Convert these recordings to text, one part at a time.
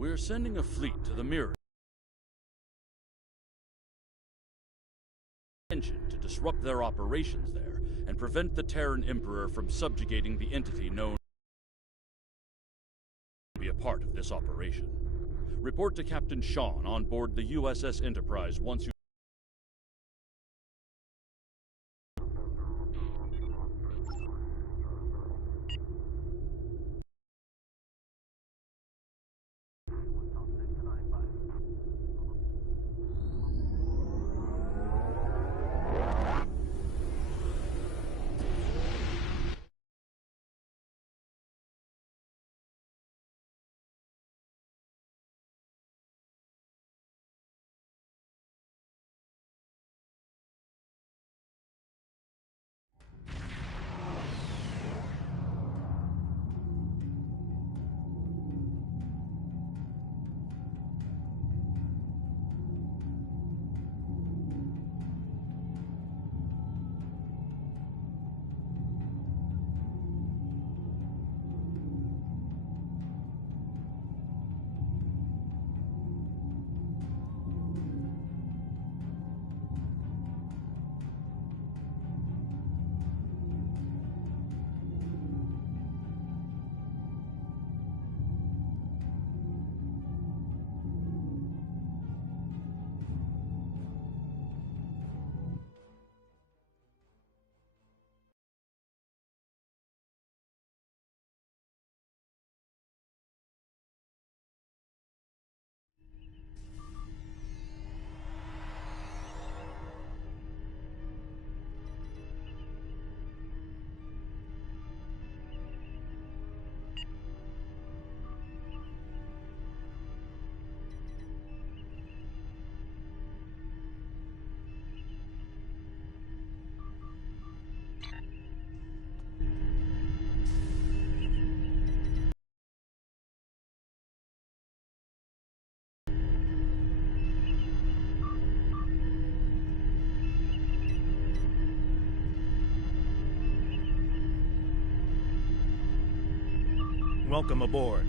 We're sending a fleet to the mirror to disrupt their operations there and prevent the Terran Emperor from subjugating the entity known to be a part of this operation. Report to Captain Sean on board the USS Enterprise once you... Welcome aboard.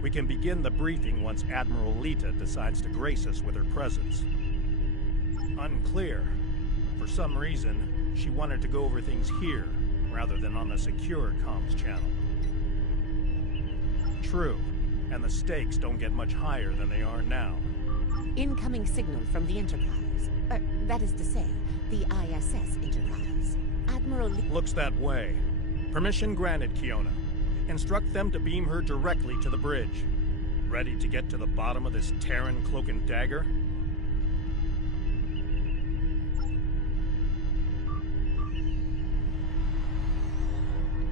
We can begin the briefing once Admiral Lita decides to grace us with her presence. Unclear. For some reason, she wanted to go over things here, rather than on a secure comms channel. True, and the stakes don't get much higher than they are now. Incoming signal from the Enterprise. That is to say, the ISS Enterprise. Admiral Looks that way. Permission granted, Kiona. Instruct them to beam her directly to the bridge. Ready to get to the bottom of this Terran cloak and dagger?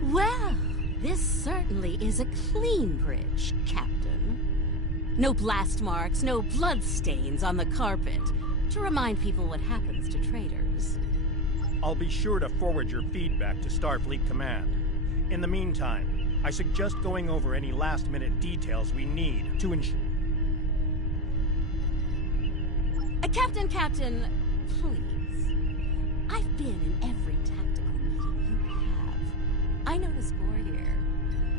Well, this certainly is a clean bridge, Captain. No blast marks, no blood stains on the carpet, to remind people what happens to traitors. I'll be sure to forward your feedback to Starfleet Command. In the meantime, I suggest going over any last-minute details we need to ensure... Captain, please. I've been in every tactical meeting you have. I know the score here.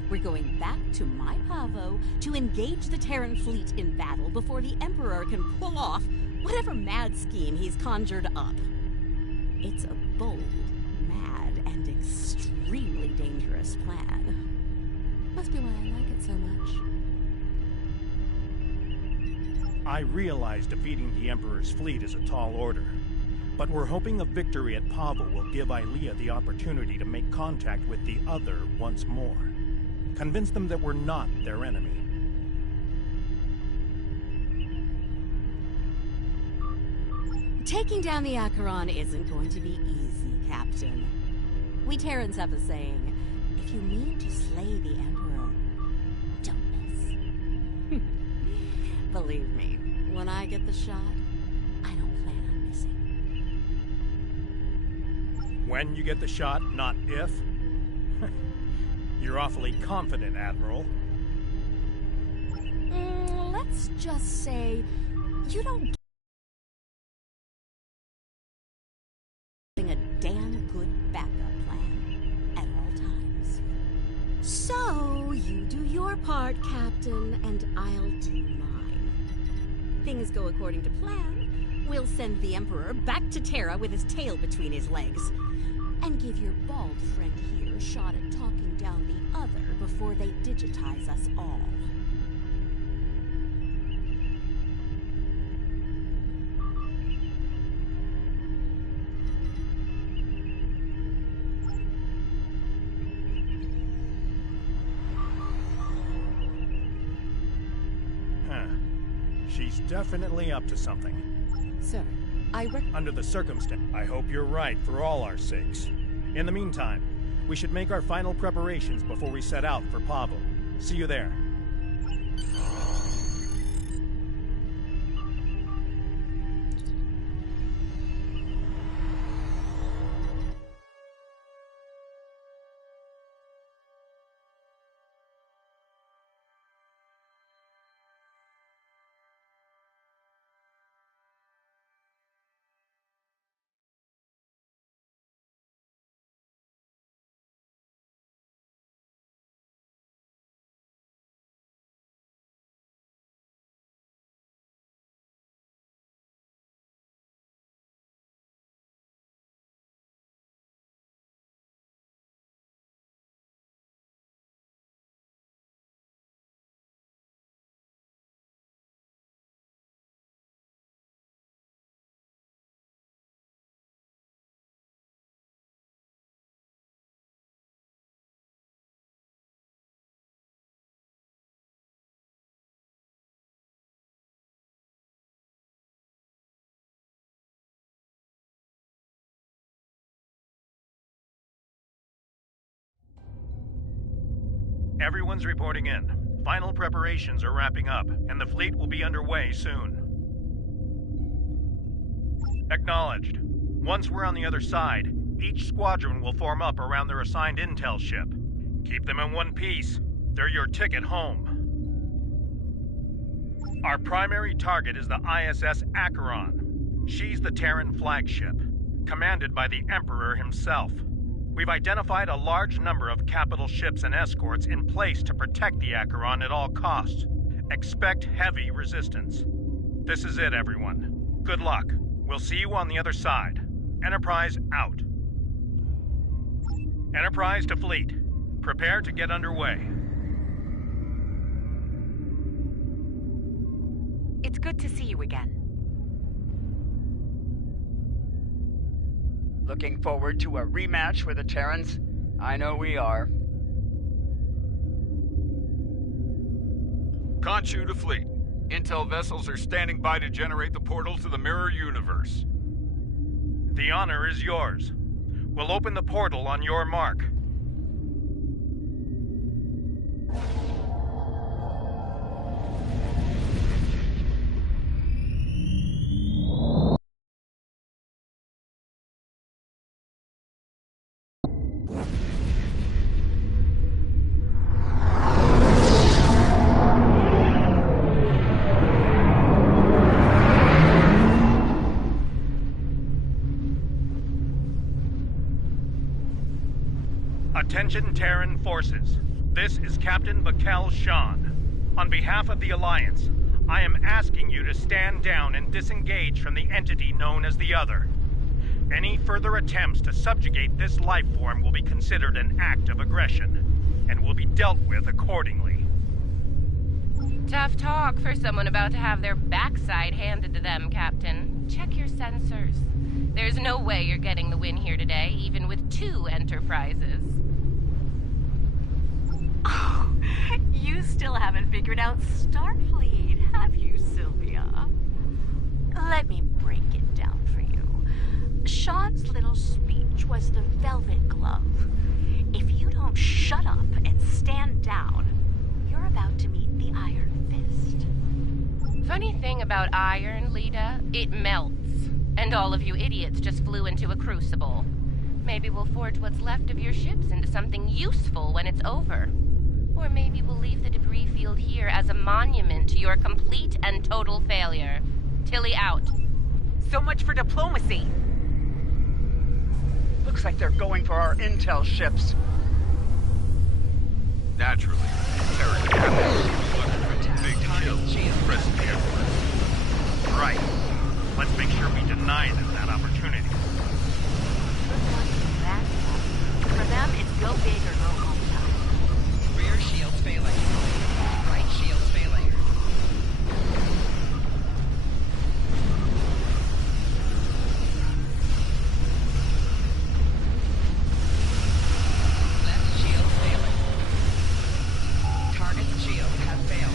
We're going back to my Pavo to engage the Terran fleet in battle before the Emperor can pull off whatever mad scheme he's conjured up. It's a bold, mad, and extremely dangerous plan. Must be why I like it so much. I realize defeating the Emperor's fleet is a tall order, but we're hoping a victory at Pavo will give Ilea the opportunity to make contact with the other once more. Convince them that we're not their enemy. Taking down the Acheron isn't going to be easy, Captain. We Terrans have a saying, if you mean to slay the Emperor, don't miss. Believe me, when I get the shot, I don't plan on missing. When you get the shot, not if? You're awfully confident, Admiral. Let's just say, you don't a damn good backup plan at all times. So, you do your part, Captain, and I'll do mine. Things go according to plan. We'll send the Emperor back to Terra with his tail between his legs. And give your bald friend here a shot at talking down the other before they digitize us all. She's definitely up to something. Sir, Under the circumstance, I hope you're right for all our sakes. In the meantime, we should make our final preparations before we set out for Pavo. See you there. Everyone's reporting in. Final preparations are wrapping up, and the fleet will be underway soon. Acknowledged. Once we're on the other side, each squadron will form up around their assigned intel ship. Keep them in one piece. They're your ticket home. Our primary target is the ISS Acheron. She's the Terran flagship, commanded by the Emperor himself. We've identified a large number of capital ships and escorts in place to protect the Acheron at all costs. Expect heavy resistance. This is it, everyone. Good luck. We'll see you on the other side. Enterprise out. Enterprise to fleet. Prepare to get underway. It's good to see you again. Looking forward to a rematch with the Terrans? I know we are. Conchu to fleet. Intel vessels are standing by to generate the portal to the mirror universe. The honor is yours. We'll open the portal on your mark. Attention Terran forces. This is Captain Bakel Shan. On behalf of the Alliance, I am asking you to stand down and disengage from the entity known as the Other. Any further attempts to subjugate this life form will be considered an act of aggression, and will be dealt with accordingly. Tough talk for someone about to have their backside handed to them, Captain. Check your sensors. There's no way you're getting the win here today, even with 2 Enterprises. Oh, you still haven't figured out Starfleet, have you, Sylvia? Let me break it down for you. Sean's little speech was the velvet glove. If you don't shut up and stand down, you're about to meet the Iron Fist. Funny thing about iron, Lita, it melts. And all of you idiots just flew into a crucible. Maybe we'll forge what's left of your ships into something useful when it's over. Or maybe we'll leave the debris field here as a monument to your complete and total failure. Tilly out. So much for diplomacy. Looks like they're going for our intel ships. Naturally, Terran Big chill. Presently everywhere. Right. Let's make sure we deny them that opportunity. For them, it's go big or go home time. Rear shields failing. Right shields failing. Left shield failing. Target shields have failed.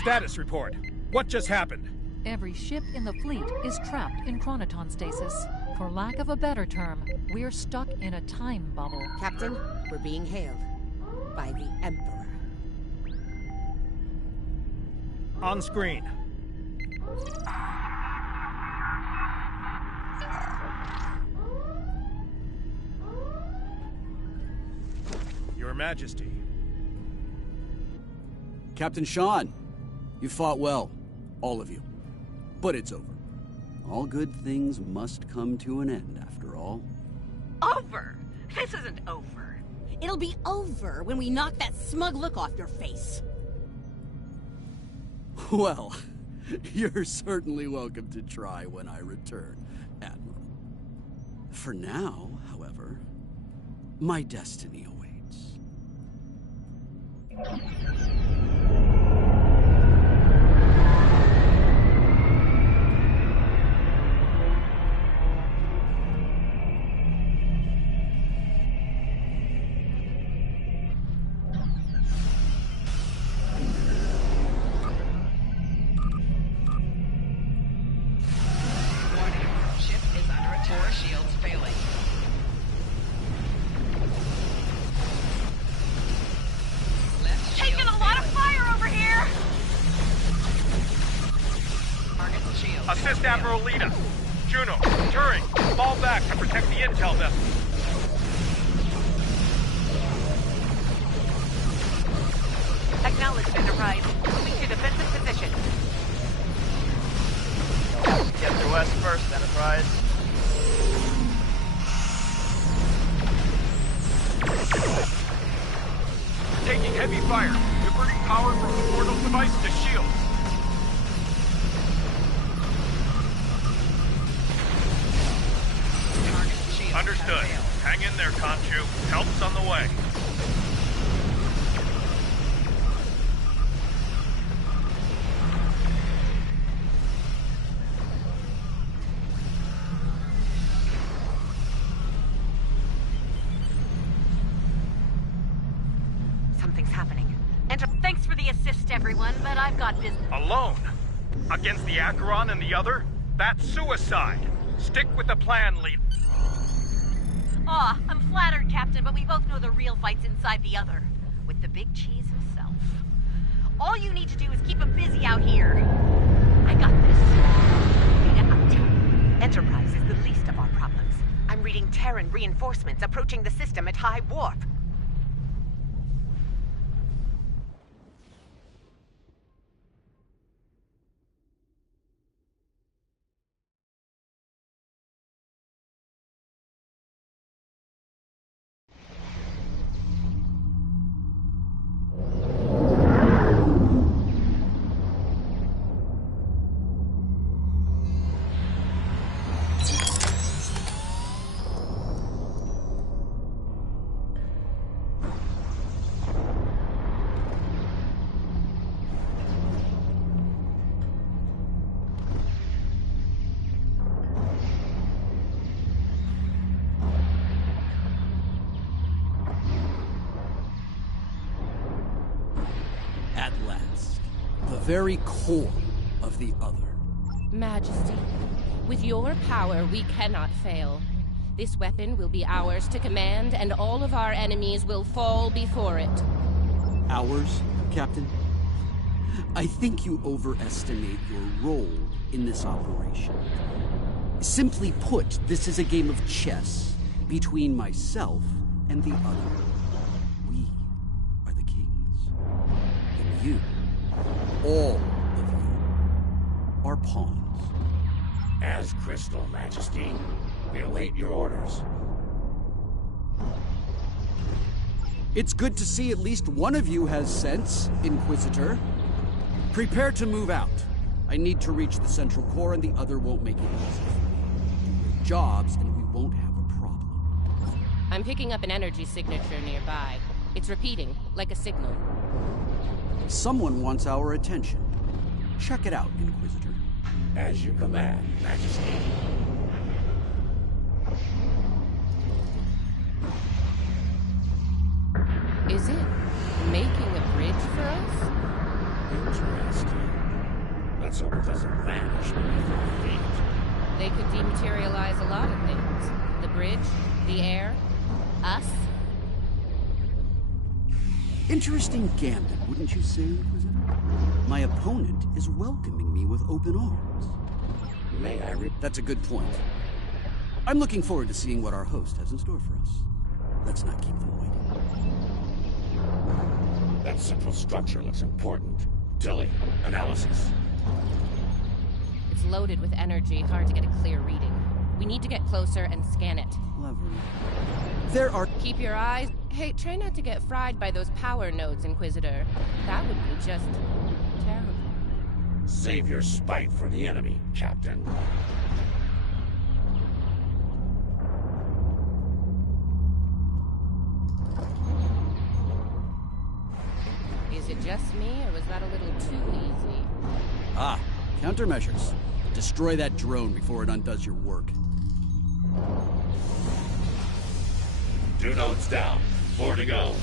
Status report. What just happened? Every ship in the fleet is trapped in chronoton stasis. For lack of a better term, we're stuck in a time bubble. Captain, we're being hailed by the Emperor. On screen. Your Majesty. Captain Sean, you fought well. All of you. But it's over. All good things must come to an end, after all. Over? This isn't over. It'll be over when we knock that smug look off your face. Well, you're certainly welcome to try when I return, Admiral. For now, however, my destiny awaits. Assist Admiral Lita. Juno, Turing, fall back to protect the intel vessel. Acknowledged, Enterprise. Moving to defensive position. Get through us first, Enterprise. Taking heavy fire. Diverting power from the portal device to shields. Understood. Hang in there, Conchu. Help's on the way. Something's happening. Thanks for the assist, everyone, but I've got business. Alone? Against the Acheron and the other? That's suicide. Stick with the plan, leader. Aw, I'm flattered, Captain, but we both know the real fight's inside the other. With the big cheese himself. All you need to do is keep him busy out here. I got this. Data out. Enterprise is the least of our problems. I'm reading Terran reinforcements approaching the system at high warp. At last, the very core of the other. Majesty, with your power, we cannot fail. This weapon will be ours to command, and all of our enemies will fall before it. Ours, Captain? I think you overestimate your role in this operation. Simply put, this is a game of chess between myself and the other. We are the kings. And you, all of you, are pawns. As Crystal Majesty, we await your orders. It's good to see at least one of you has sense, Inquisitor. Prepare to move out. I need to reach the central core, and the other won't make it easy for me. Do your jobs, and we won't have a problem. I'm picking up an energy signature nearby. It's repeating, like a signal. Someone wants our attention. Check it out, Inquisitor. As you command, Majesty. Is it making a bridge for us? Interesting. Let's hope it doesn't vanish beneath our feet. They could dematerialize a lot of things. The bridge, the air, us. Interesting gambit, wouldn't you say, Inquisitor? My opponent is welcoming me with open arms. May I That's a good point. I'm looking forward to seeing what our host has in store for us. Let's not keep them waiting. That central structure looks important. Tilly, analysis. It's loaded with energy, hard to get a clear reading. We need to get closer and scan it. Clever. There are... Keep your eyes... Hey, try not to get fried by those power nodes, Inquisitor. That would be just... terrible. Save your spite for the enemy, Captain. Is it just me, or was that a little too easy? Ah, countermeasures. Destroy that drone before it undoes your work. Two notes down. 4 to go.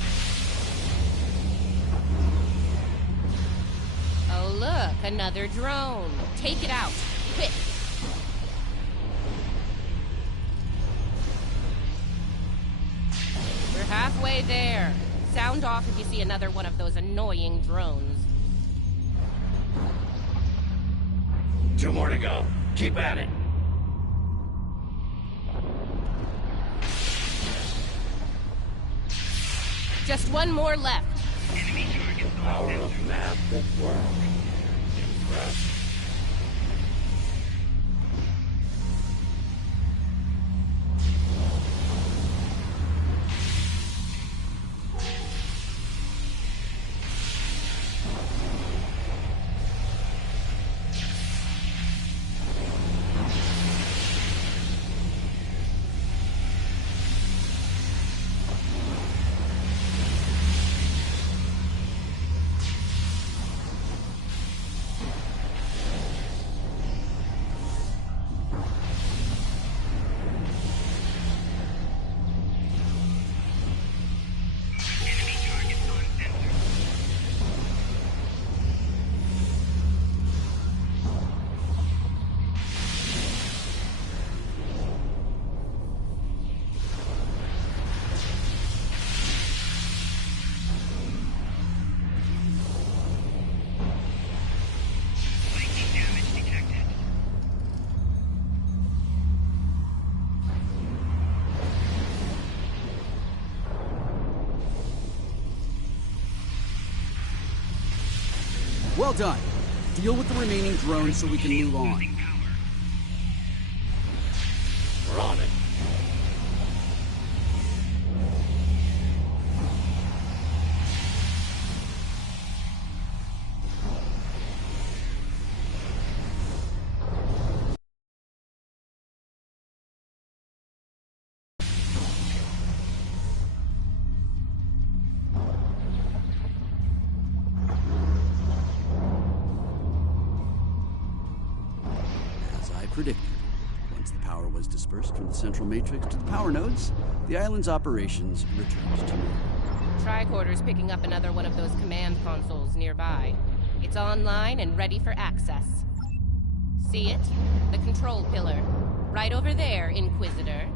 Oh, look, another drone. Take it out, quick. We're halfway there. Sound off if you see another one of those annoying drones. 2 more to go. Keep at it. Just one more left. Power of map at work. Impressed. Well done. Deal with the remaining drones so we can move on. We're on it. Predicted. Once the power was dispersed from the central matrix to the power nodes, the island's operations returned to normal. Tricorder's picking up another one of those command consoles nearby. It's online and ready for access. See it? The control pillar. Right over there, Inquisitor.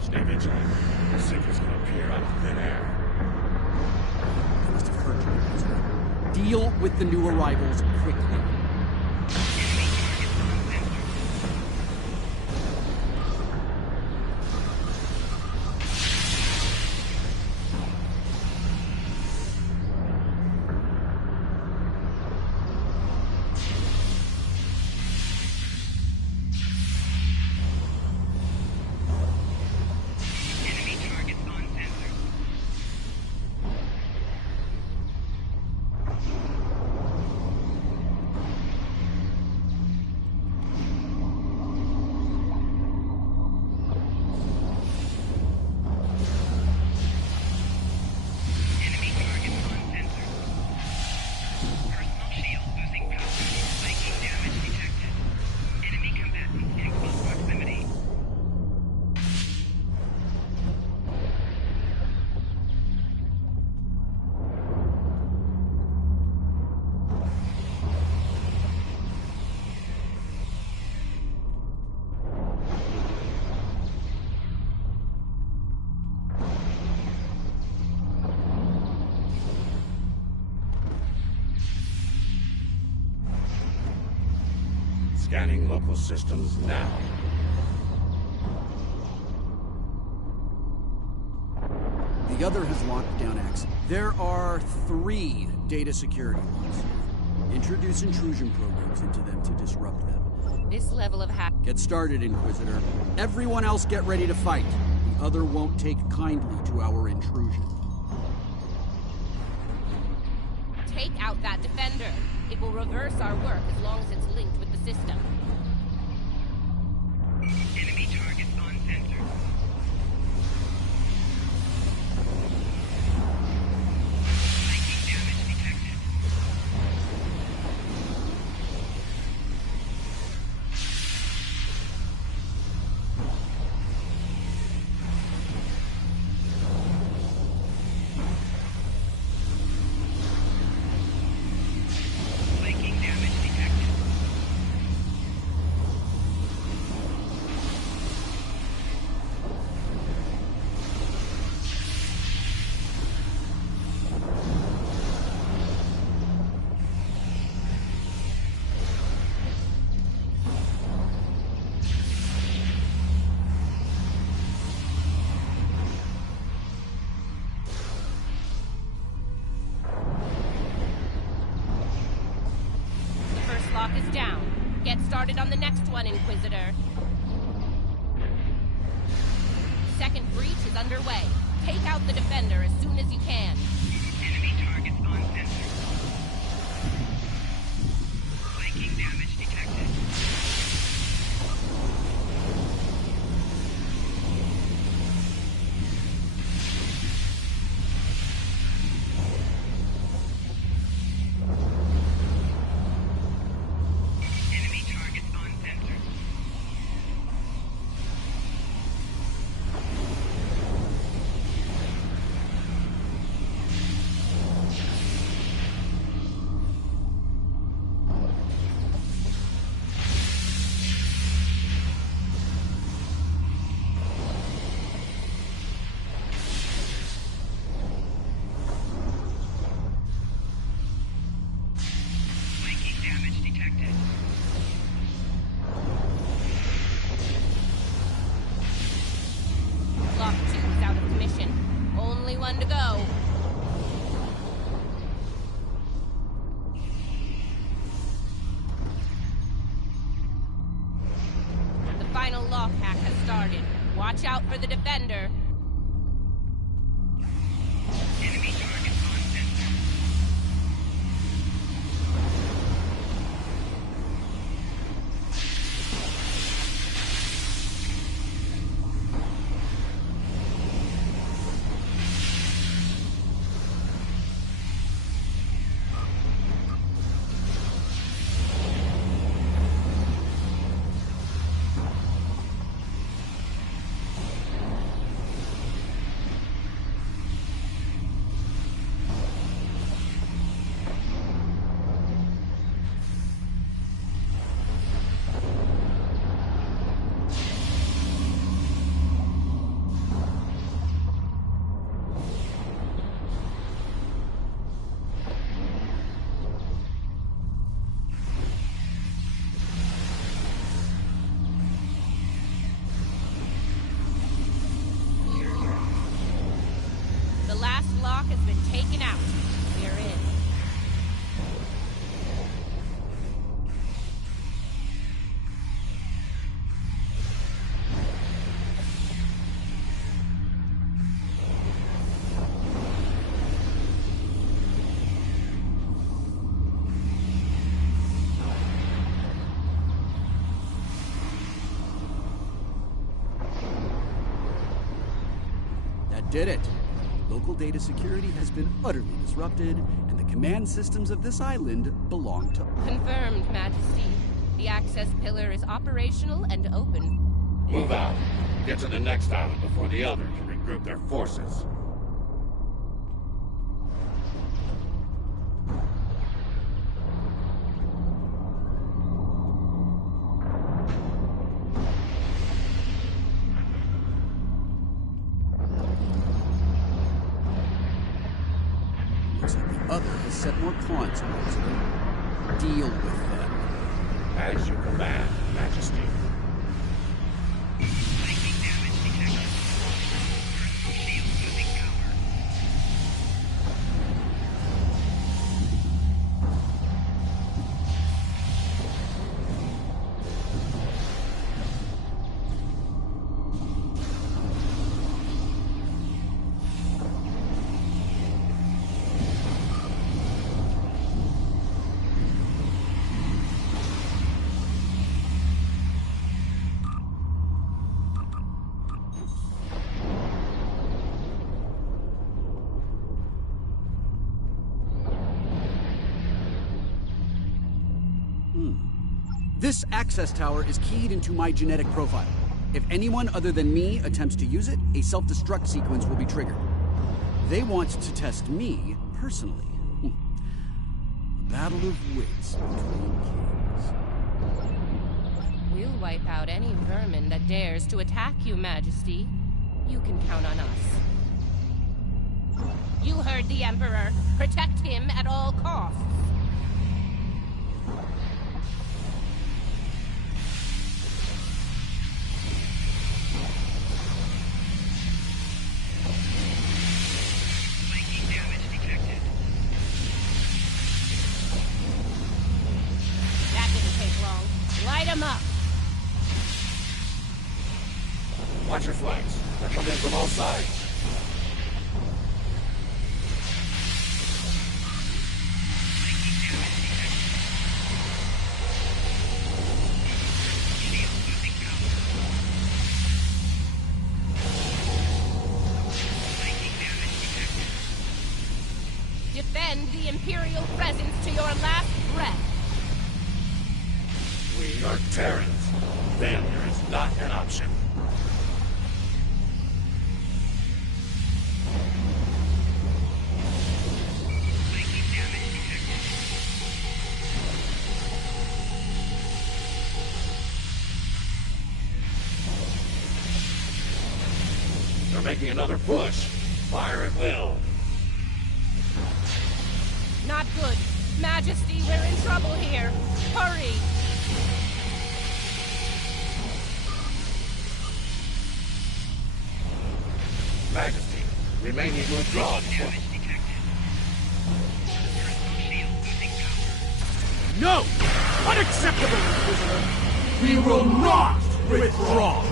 Stay vigilant. The Seeker's gonna appear out of thin air. They must have heard you. Deal with the new arrivals quickly. Scanning local systems now. The other has locked down X. There are 3 data security locks. Introduce intrusion programs into them to disrupt them. This level of hack. Get started, Inquisitor. Everyone else get ready to fight. The other won't take kindly to our intrusion. Take out that defender. It will reverse our work as long as it's linked with the system. Enemy targets on sensor. Making damage detected. Making damage detected. The first lock is down. Get started on the next one, Inquisitor. Second breach is underway. Take out the defender as soon as you can. Enemy targets on sensor. Making damage detected. Enemy targets on sensor. Making damage detected. Lock 2 is out of commission. Only one to go. The final lock hack has started. Watch out for the defender. Enemy targets on sensor. Did it. Local data security has been utterly disrupted, and the command systems of this island belong to us. Confirmed, Majesty. The access pillar is operational and open. Move out. Get to the next island before the Elder can regroup their forces. Looks like the Other has set more pawns towards it. Deal with them. As you command, Majesty. This access tower is keyed into my genetic profile. If anyone other than me attempts to use it, a self-destruct sequence will be triggered. They want to test me personally. A battle of wits between kings. We'll wipe out any vermin that dares to attack you, Majesty. You can count on us. You heard the Emperor. Protect him at all costs. Watch your flanks. They're coming in from all sides. Defend the Imperial presence to your last breath. We are Terrans. Failure is not an option. They're making another push. Fire at will. Not good. Majesty, we're in trouble here. Hurry! Majesty, we may need to withdraw. No! Unacceptable, Inquisitor! We will not withdraw!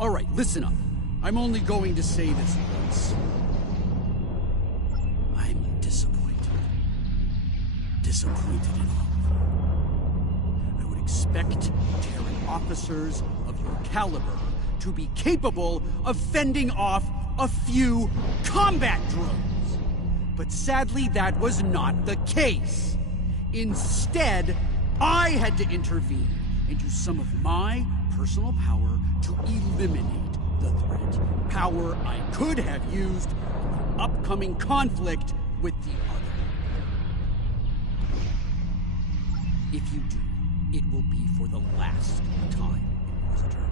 All right, listen up. I'm only going to say this once. I'm disappointed. Disappointed in all of you. I would expect Terran officers of your caliber to be capable of fending off a few combat drones. But sadly, that was not the case. Instead, I had to intervene and use some of my personal power to eliminate the threat. Power I could have used in the upcoming conflict with the Other. If you do, it will be for the last time, Inquisitor.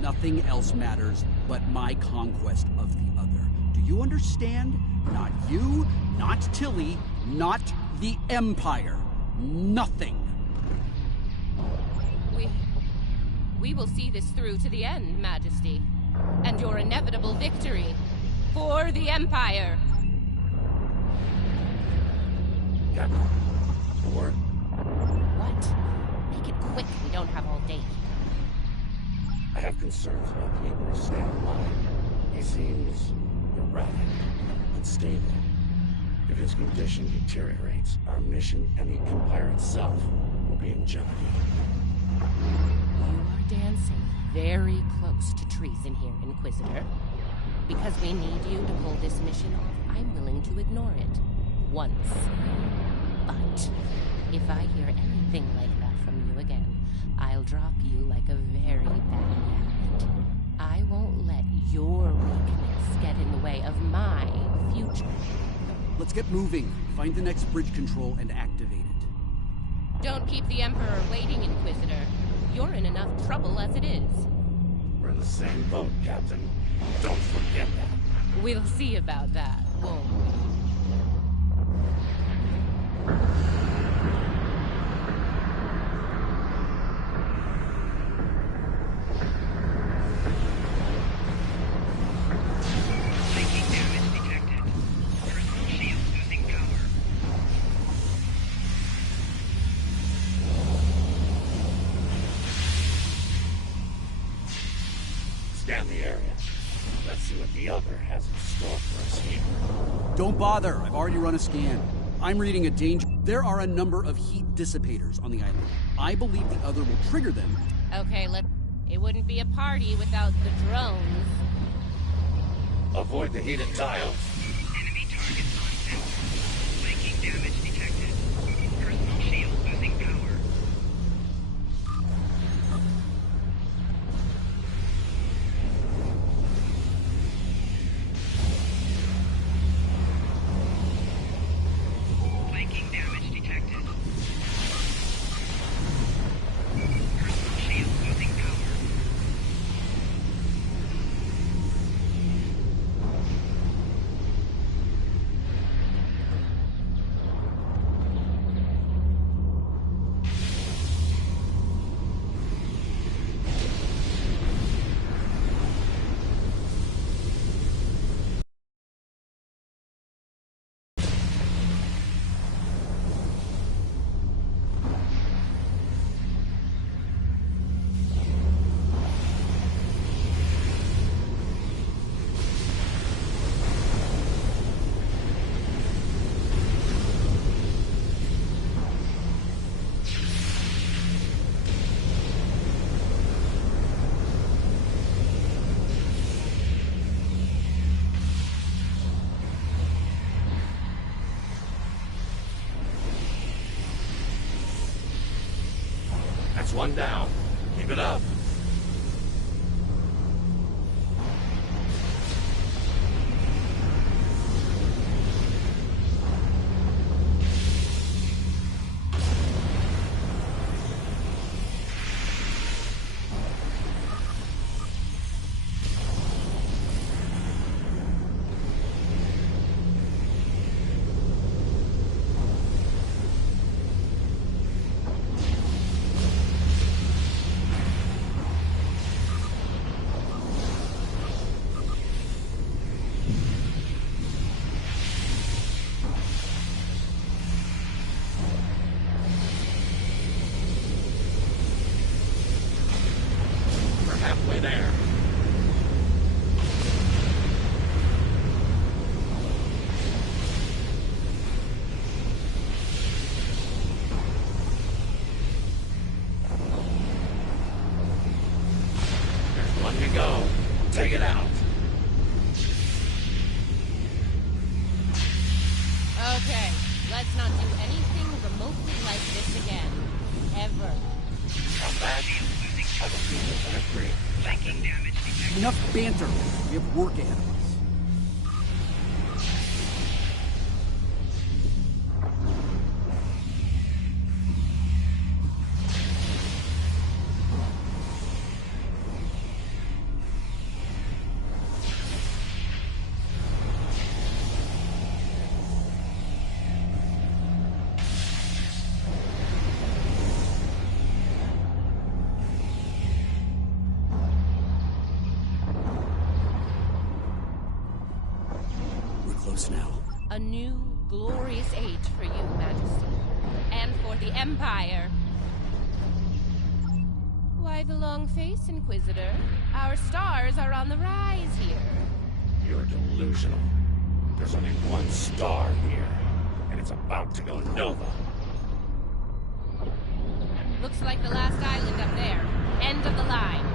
Nothing else matters but my conquest of the Other. Do you understand? Not you, not Tilly, not the Empire. Nothing. We will see this through to the end, Majesty. And your inevitable victory for the Empire. Captain, a word? What? Make it quick. We don't have all day. I have concerns about the Emperor's state of mind. He seems erratic, unstable. If his condition deteriorates, our mission and the Empire itself be in jeopardy. You are dancing very close to treason here, Inquisitor. Because we need you to pull this mission off, I'm willing to ignore it. Once. But if I hear anything like that from you again, I'll drop you like a very bad habit. I won't let your weakness get in the way of my future. Let's get moving. Find the next bridge control and activate it. Don't keep the Emperor waiting, Inquisitor. You're in enough trouble as it is. We're in the same boat, Captain. Don't forget that. We'll see about that, won't we? Scan the area. Let's see what the other has in store for us here. Don't bother. I've already run a scan. I'm reading a danger. There are a number of heat dissipators on the island. I believe the other will trigger them. Okay, it wouldn't be a party without the drones. Avoid the heated tiles. Enemy targets on sensor. Flanking damage detected. Personal shield losing power. Flanking damage detected. Personal shield losing power. That's one down. Keep it up. Halfway there. There's one to go. Take it out. Okay, let's not do anything remotely like this again. Ever. Come back. I will do this in a free. Flanking damage detected. Enough banter. We have work ahead of us. Close now. A new, glorious age for you, Majesty. And for the Empire. Why the long face, Inquisitor? Our stars are on the rise here. You're delusional. There's only one star here, and it's about to go nova. Looks like the last island up there. End of the line.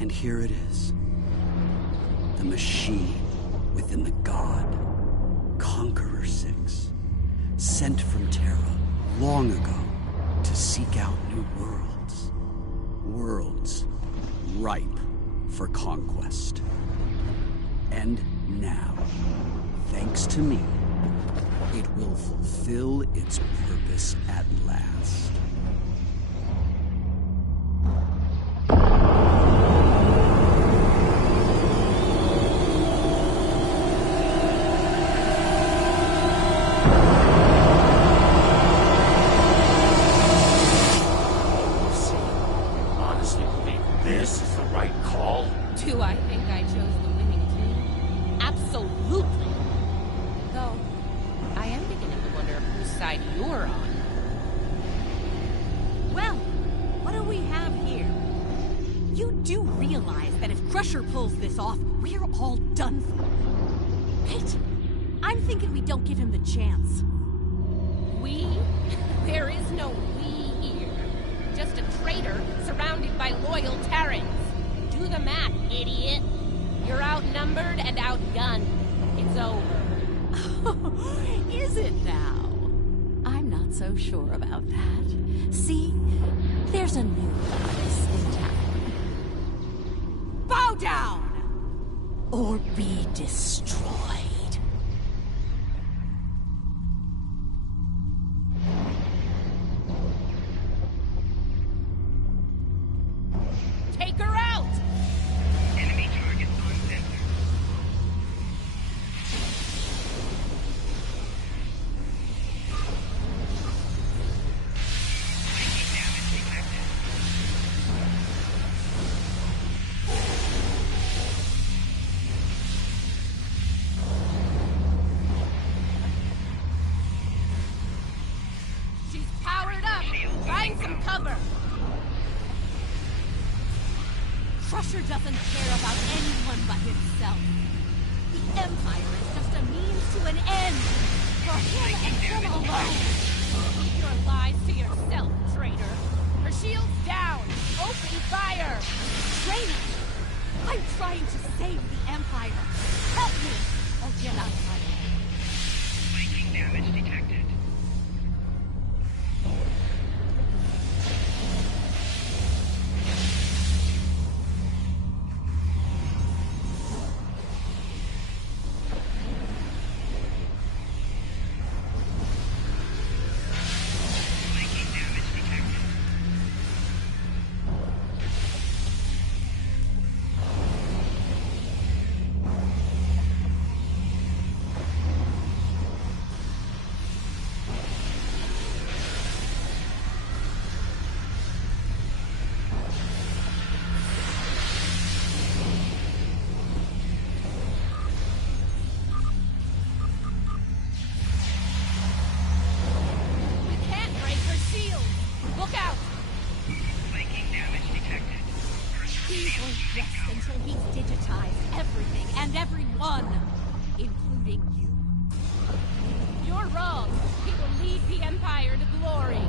And here it is. The machine within the god. Conqueror 6. Sent from Terra long ago to seek out new worlds. Worlds ripe for conquest. And now, thanks to me, it will fulfill its purpose at last. Do I think I chose the winning team? Absolutely. Though, I am beginning to wonder whose side you're on. Well, what do we have here? You do realize that if Crusher pulls this off, we're all done for. Right? I'm thinking we don't give him the chance. We? There is no we here. Just a traitor surrounded by loyal Terrans. Do the math, idiot. You're outnumbered and outgunned. It's over. Is it now? I'm not so sure about that. See, there's a new goddess in town. Bow down! Or be destroyed. Take her out! Enemy target on center. Taking damage detected. She's powered up! Find some cover! Crusher doesn't care about anyone but himself. The Empire is just a means to an end. For him and him alone. Keep your lies to yourself, traitor. Her shield's down! Open fire! Training! I'm trying to save the Empire. Help me, or get out of my way. Taking damage detected. Until he's digitized everything and everyone, including you. You're wrong. He will lead the Empire to glory.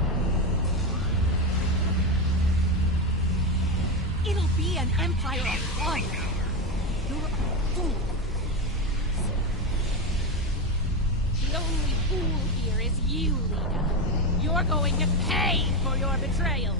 It'll be an empire of blood. You're a fool. The only fool here is you, Lita. You're going to pay for your betrayal.